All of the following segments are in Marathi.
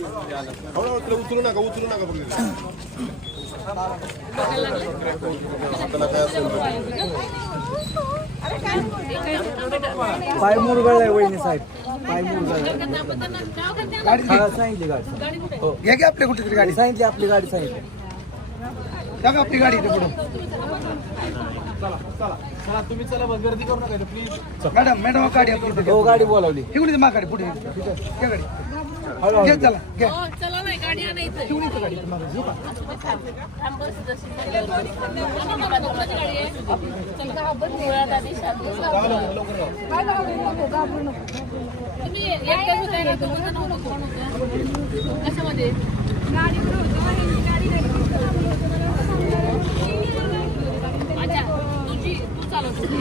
उचलू नका पाय मुरगळ आहे वहिनी साहेब, पाय मुरगळ सांगितली गाडी. हो घ्या की आपली कुठेतरी गाडी सांगितली, आपली गाडी सांगितली. का आपली गाडी इथे पुढे. चला तुम्ही चला, बस गर्दी करू नका प्लीज. मॅडम गाडी आपली. हो गाडी बोलावली. इकडे मा गाडी पुढे घ्या गाडी. घ्या चला घ्या. चला नाही गाडी आणायचं. ठेवून येतो गाडी तुम्हाला. घेऊ का? तुम्ही एकट्याच होताय ना, दोघं जण होतो. कोण होतं कशामध्ये? अच्छा तुझी तू चालवत होती.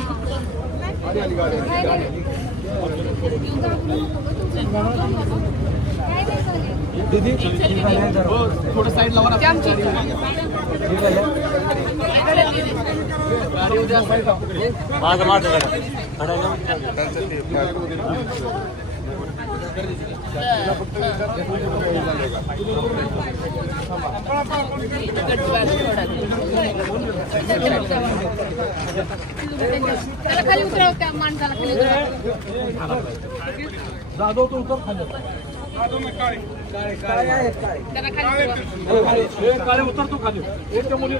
दीदी थोडं साईड लावा ना. गाडी उद्या माझं त्याला खाली उतरव, त्या माणसाला खाली उतरव. जाधव तो उतर खाली. त्याला खाली उतरव. काळे उतरतो खाली. एक मुली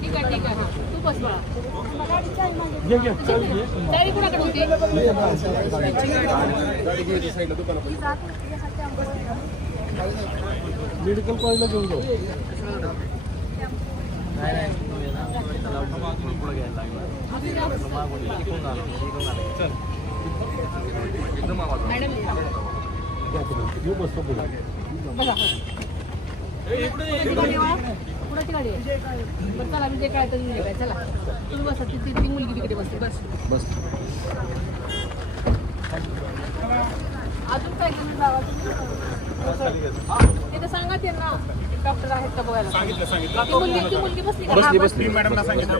ठीक आहे तू बस बाळा. तयारी कुणाकडे होती? मेडिकल कॉलेजला घेऊन जाऊ. कुणाची गाडी आहे? बरं चला, विजय काय तर विजय काय. चला तुम्ही बसा. ती मुलगी तिकडे बसते. बस अजून काय घेऊन जावा तुम्ही? सांगा त्यांना डॉक्टर आहेत का बघायला. सांगितलं ती मुलगी बसली का? मॅडमना सांगितलं.